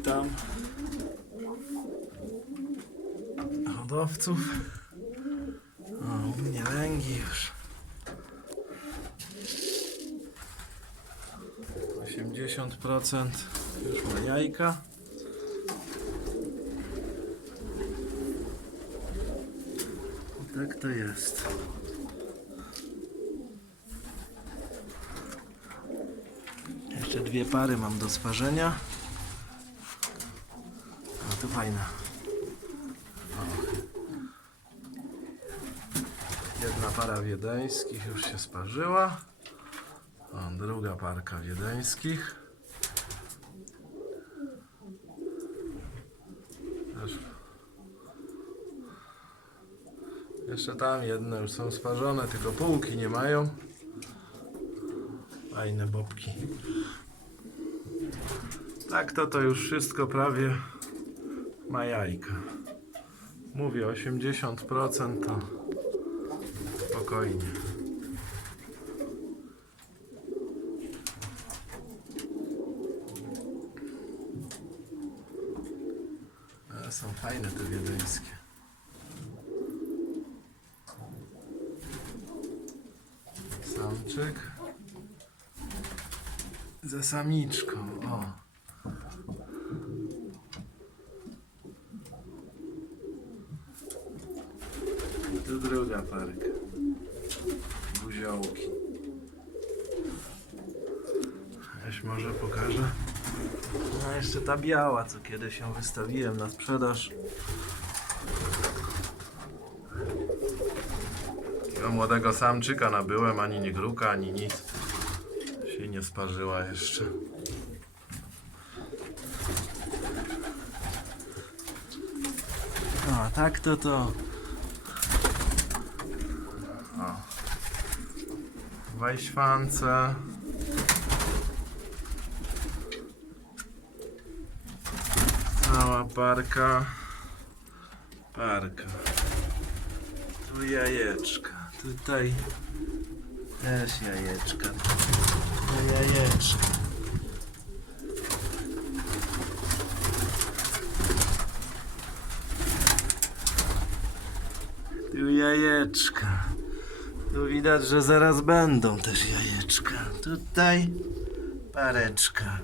Witam hodowców. O, u mnie lęgi już. 80% już ma jajka. Tak to jest. Jeszcze dwie pary mam do sparzenia. To fajna. Jedna para wiedeńskich już się sparzyła. O, druga parka wiedeńskich. Też. Jeszcze tam jedne już są sparzone, tylko półki nie mają. Fajne bobki. Tak to to już wszystko prawie ma jajka. Mówię 80% to spokojnie. Ale są fajne te wiedeńskie. Samczyk ze samiczką. O. Tu druga parka. Buziołki. Weź może pokażę. No jeszcze ta biała, co kiedyś ją wystawiłem na sprzedaż. Takiego młodego samczyka nabyłem, ani nie gruka, ani nic. Się nie sparzyła jeszcze. A tak to to. O. Wajśwance. Cała parka. Parka. Tu jajeczka. Tutaj też jajeczka. Tu jajeczka. Tu jajeczka. Tu widać, że zaraz będą też jajeczka. Tutaj pareczka.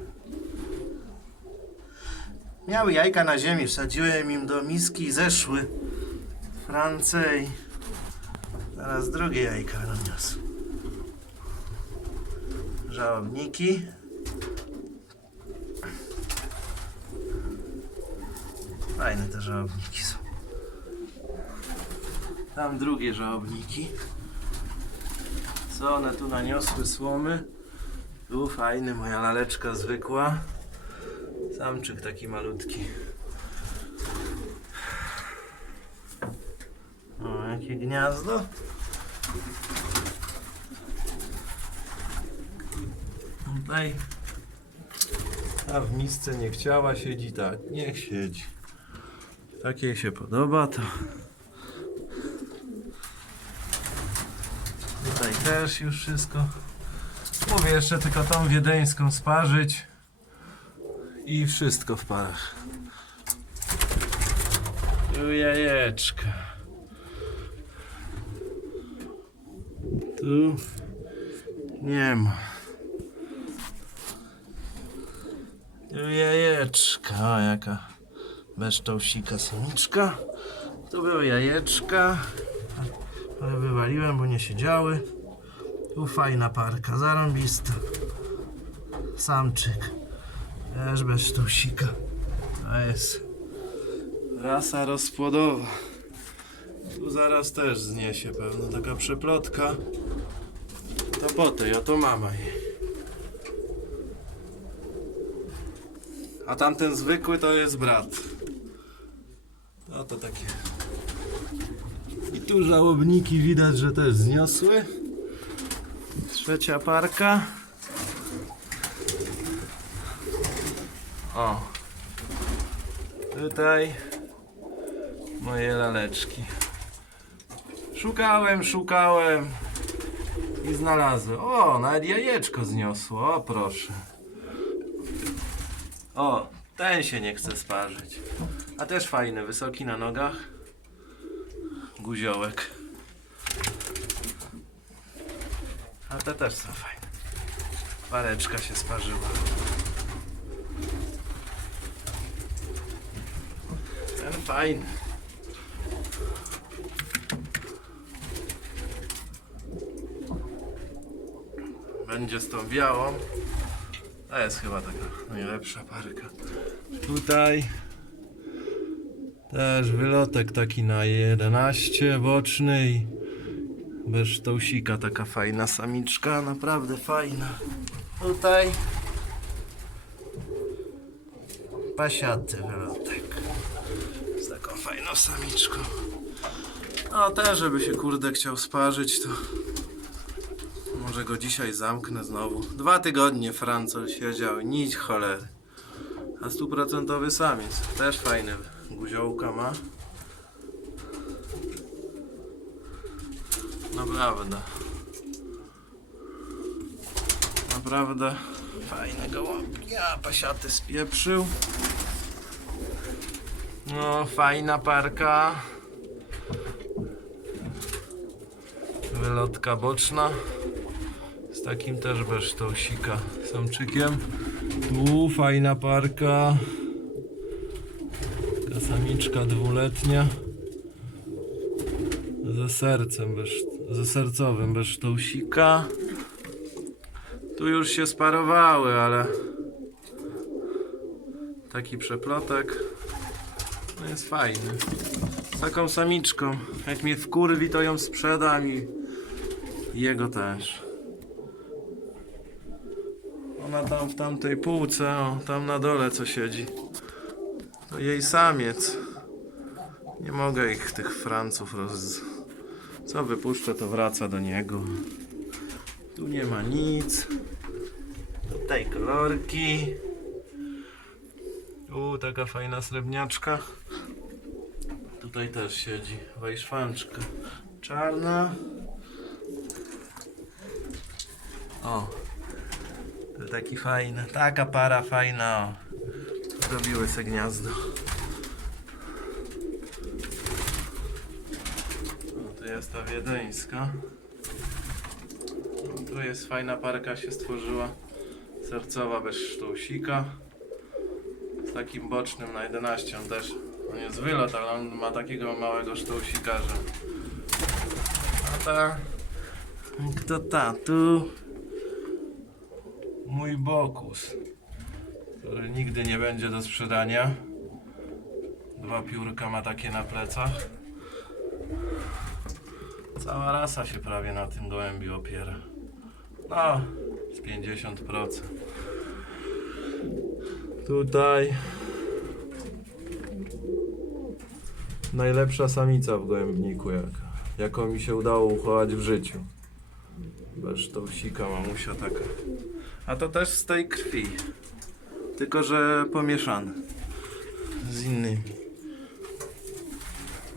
Miały jajka na ziemi, wsadziłem im do miski i zeszły. France i zaraz drugie jajka będą niosły. Żałobniki. Fajne te żałobniki są. Tam drugie żałobniki. Co one tu naniosły słomy? Tu fajny, moja laleczka zwykła. Samczyk taki malutki. O, jakie gniazdo. Tutaj. A w misce nie chciała, siedzi tak. Niech siedzi. Takie jej się podoba, to. Tutaj też już wszystko. Mówię jeszcze tylko tą wiedeńską sparzyć. I wszystko w parach. Tu jajeczka. Tu nie ma. Tu jajeczka. O, jaka bezczołsika samiczka. Tu były jajeczka. Ale wywaliłem, bo nie siedziały. Tu fajna parka, zarąbista. Samczyk. Też bez sztusika. To jest rasa rozpłodowa. Tu zaraz też zniesie pewno taka przeplotka. To po tej, a to mama jej. A tamten zwykły to jest brat. No to takie. I tu żałobniki widać, że też zniosły. Trzecia parka. O. Tutaj moje laleczki. Szukałem, szukałem i znalazłem. O, nawet jajeczko zniosło. O, proszę. O, Ten się nie chce sparzyć. A też fajny, wysoki na nogach. Guziołek. A te też są fajne. Pareczka się sparzyła. Ten fajny. Będzie z tą białą. To jest chyba taka najlepsza parka. Tutaj też wylotek taki na 11 boczny i bez sztołsika taka fajna samiczka, naprawdę fajna. Tutaj pasiaty wylotek samiczką. No też, żeby się kurde chciał sparzyć, to może go dzisiaj zamknę znowu. Dwa tygodnie Francol siedział, nic cholery. A stuprocentowy samiec, też fajny guziołka ma. Naprawdę. Naprawdę fajne gołąbki. A pasiaty spieprzył. No, fajna parka. Wylotka boczna. Z takim też bez sztosika samczykiem. Tu fajna parka. Taka samiczka dwuletnia. Ze sercem, bez, ze sercowym, bez sztosika. Tu już się sparowały, ale taki przeplotek no jest fajny. Z taką samiczką. Jak mnie wkurwi, to ją sprzedam i jego też. Ona tam w tamtej półce, o, tam na dole co siedzi. To jej samiec. Nie mogę ich, tych Franców roz... Co wypuszczę, to wraca do niego. Tu nie ma nic. Tutaj kolorki. U, taka fajna srebrniaczka. Tutaj też siedzi wajszwanczka. Czarna. O. Taki fajny. Taka para fajna. Zrobiły se gniazdo. O, tu jest ta wiedeńska. Tu jest fajna parka się stworzyła. Sercowa bez sztosika. Z takim bocznym na 11 on też. On jest wylot, ale on ma takiego małego sztosika, że... A ta... Kto ta? Tu... Mój bokus, który nigdy nie będzie do sprzedania. Dwa piórka ma takie na plecach. Cała rasa się prawie na tym gołębi opiera. No, z 50%. Tutaj najlepsza samica w gołębniku, jak, jaką mi się udało uchować w życiu. Bez sztosika mamusia taka. A to też z tej krwi. Tylko, że pomieszane z innymi.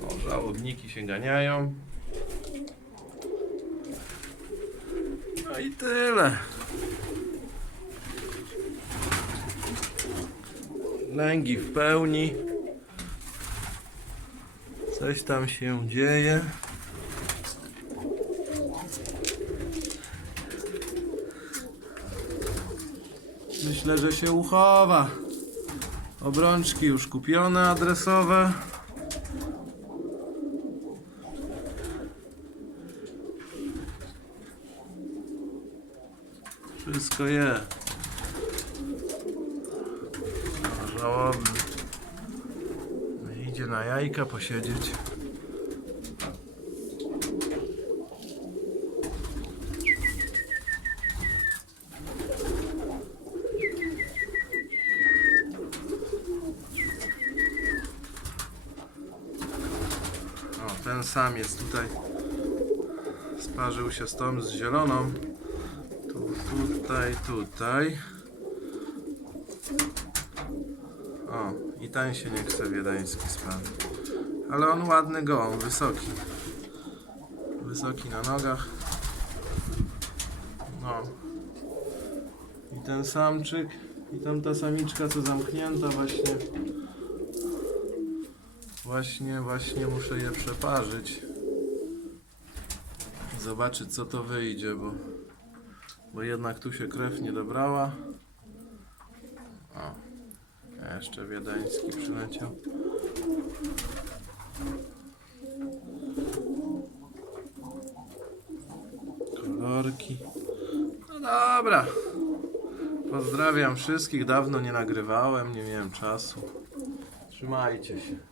O, żałobniki się ganiają. No i tyle. Lęgi w pełni. Coś tam się dzieje. Myślę, że się uchowa. Obrączki już kupione, adresowe. Wszystko je. O, Żałobny. Idzie na jajka posiedzieć. O, ten samiec tutaj sparzył się z tą z zieloną. Tu, tutaj, tutaj. O, i ten się nie chce wiedeński spadł. Ale on ładny gołąb, wysoki. Wysoki na nogach. No. I ten samczyk I tam ta samiczka co zamknięta właśnie. Właśnie, właśnie muszę je przeparzyć. Zobaczyć co to wyjdzie, bo, bo jednak tu się krew nie dobrała. O, jeszcze wiedeński przyleciał. Kolorki. No dobra. Pozdrawiam wszystkich. Dawno nie nagrywałem, nie miałem czasu. Trzymajcie się.